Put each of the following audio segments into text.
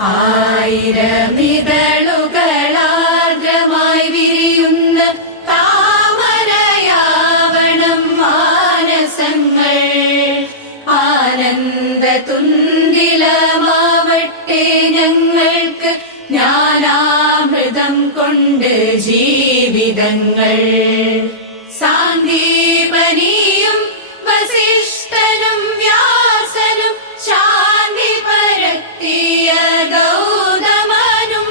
ആയിരമിതളുകളാർദ്രമായി വിരിയുന്ന താമരയാവണം മാനസങ്ങൾ. ആനന്ദ തുന്തിലമാവട്ടെ ഞങ്ങൾക്ക് ജ്ഞാനാമൃതം കൊണ്ട് ജീവിതങ്ങൾ. സാന്ദീപനിയും വസിഷ്ഠനും വ്യാസനും ശാന്തി പരത്തിയ ഗൗതമനും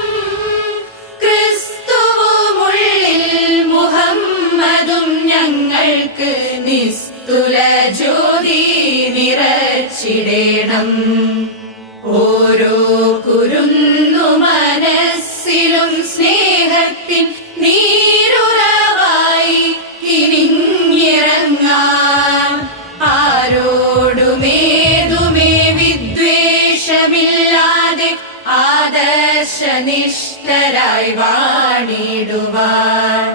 ക്രിസ്തുവുമുള്ളിൽ മുഹമ്മദും ഞങ്ങൾക്ക് നിസ്തുല ജ്യോതി നിറച്ചിടേണം. ഓരോ കുരുന്നു മനസ്സിലും സ്നേഹത്തിൻ നീരുറവായി കിനിഞ്ഞിറങ്ങാൻ. ആരോടുമേതുമേ വിദ്വേഷമില്ലാതെ ആദർശനിഷ്ഠരായി വാണിടുവാൻ.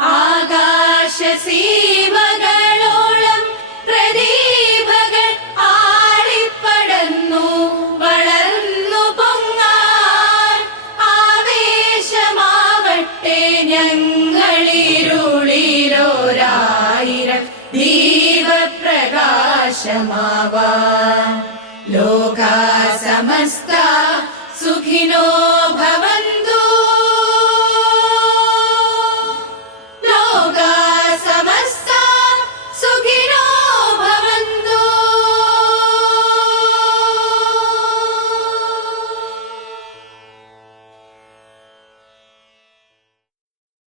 ആകാശസീമകളോളം പ്രദീപകൾ ആളിപ്പടന്നു വളർന്നു പൊങ്ങാൻ. ആവേശമാവട്ടെ ഞങ്ങളിരുളിലോരായിരം ദീപപ്രകാശമാവാൻ. ലോകാ സമസ്ത സുഖിനോ